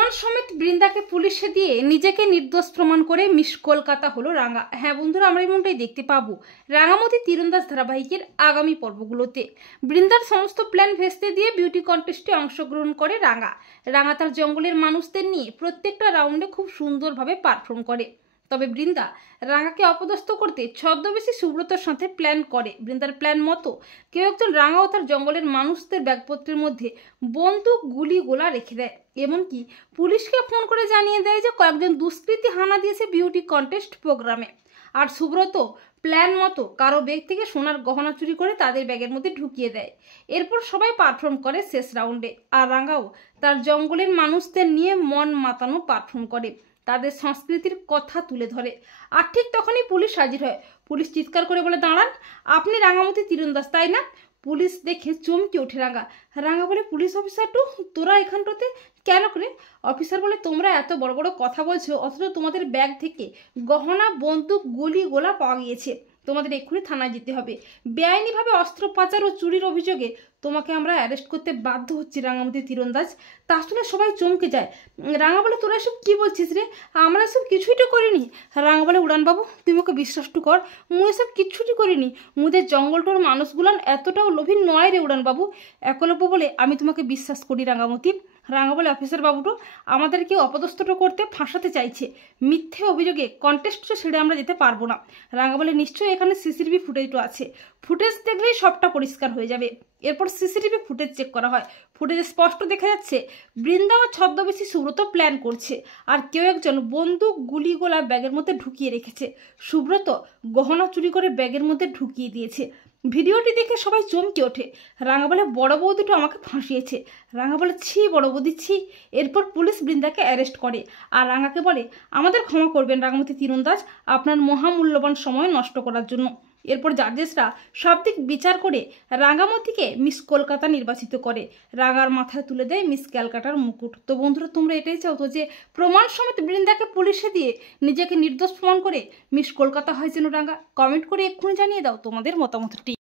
প্রমাণ সমেত বৃন্দাকে পুলিশে দিয়ে নিজেকে নির্দোষ প্রমাণ করে মিস কলকাতা হলো রাঙা। হ্যাঁ বন্ধুরা, আমরা এমনটাই দেখতে পাবো রাঙামতি তীরন্দাজ ধারাবাহিকের আগামী পর্বগুলোতে। বৃন্দার সমস্ত প্ল্যান ভেস্তে দিয়ে বিউটি কন্টেস্টে অংশগ্রহণ করে রাঙা। রাঙা তার জঙ্গলের মানুষদের নিয়ে প্রত্যেকটা রাউন্ডে খুব সুন্দরভাবে পারফর্ম করে। তবে বৃন্দা রাঙাকে অপদস্থ করতে ছদ্মবেশী সুব্রতর সাথে প্ল্যান করে। বৃন্দার প্ল্যান মতো কেউ একজন রাঙা ও তার জঙ্গলের মানুষদের ব্যাগপত্রের মধ্যে বন্দুক গুলি গোলা রেখে দেয়। এমনকি পুলিশকে ফোন করে জানিয়ে দেয় যে কয়েকজন দুষ্কৃতী হানা দিয়েছে বিউটি কন্টেস্ট প্রোগ্রামে। আর সুব্রত প্ল্যান মতো কারো ব্যাগ থেকে সোনার গহনা চুরি করে তাদের ব্যাগের মধ্যে ঢুকিয়ে দেয়। এরপর সবাই পারফর্ম করে শেষ রাউন্ডে। আর রাঙাও তার জঙ্গলের মানুষদের নিয়ে মন মাতানো পারফর্ম করে, তাদের সংস্কৃতির কথা তুলে ধরে। আর ঠিক তখনই পুলিশ হাজির হয়। পুলিশ চিৎকার করে বলে, দাঁড়ান, আপনি রাঙামতি তীরন্দাজ তাই না? পুলিশ দেখে চমকে ওঠে রাঙা। রাঙা বলে, পুলিশ অফিসার টু, তোরা এখানটাতে কেন করে? অফিসার বলে, তোমরা এত বড় বড় কথা বলছো অথচ তোমাদের ব্যাগ থেকে গহনা, বন্দুক, গুলি গোলা পাওয়া গিয়েছে। তোমাদের এক্ষুনি থানায় যেতে হবে। বেআইনিভাবে অস্ত্র পাচার ও চুরির অভিযোগে তোমাকে আমরা অ্যারেস্ট করতে বাধ্য হচ্ছি রাঙামতি তীরন্দাজ। তা শুনে সবাই চমকে যায়। রাঙা বলে, তোরা এসব কি বলছিস রে? আমরা এসব কিছুই তো করিনি। রাঙা বলে, উড়ানবাবু তুই ওকে বিশ্বাসটু কর, মু এসব কিচ্ছুটি করিনি। মুদের জঙ্গলটোর মানুষগুলান এতটাও লোভী নয় রে উড়ানবাবু। একলব্য বলে, আমি তোমাকে বিশ্বাস করি রাঙামতি। রাঙা বলে, অফিসার বাবুটো আমাদেরকে অপদস্থটা করতে ফাঁসাতে চাইছে। মিথ্যে অভিযোগে কন্টেস্টটা ছেড়ে আমরা যেতে পারবো না। রাঙা বলে, নিশ্চয়ই এখানে সিসিটিভি ফুটেজও আছে, ফুটেজ দেখলেই সবটা পরিষ্কার হয়ে যাবে। এরপর সিসিটিভি ফুটেজ চেক করা হয়। ফুটেজে স্পষ্ট দেখা যাচ্ছে বৃন্দা ও ছদ্মবেশী সুব্রত প্ল্যান করছে, আর কেউ একজন বন্দুক গুলি গোলা ব্যাগের মধ্যে ঢুকিয়ে রেখেছে। সুব্রত গহনা চুরি করে ব্যাগের মধ্যে ঢুকিয়ে দিয়েছে। ভিডিওটি দেখে সবাই চমকে ওঠে। রাঙা বলে, বড় বৌদিটা আমাকে ফাঁসিয়েছে। রাঙা বলে, ছি বড় বৌদি ছি। এরপর পুলিশ বৃন্দাকে অ্যারেস্ট করে। আর রাঙাকে বলে, আমাদের ক্ষমা করবেন রাঙামতি তীরন্দাজ, আপনার মহামূল্যবান সময় নষ্ট করার জন্য। এরপর জাজেসরা সব দিক বিচার করে রাঙামতিকে মিস কলকাতা নির্বাচিত করে। রাঙার মাথায় তুলে দেয় মিস ক্যালকাটার মুকুট। তো বন্ধুরা, তোমরা এটাই চাও তো যে প্রমাণ সমেত বৃন্দাকে পুলিশে দিয়ে নিজেকে নির্দোষ প্রমাণ করে মিস কলকাতা হয় যেন রাঙা? কমেন্ট করে এক্ষুনি জানিয়ে দাও তোমাদের মতামতটি।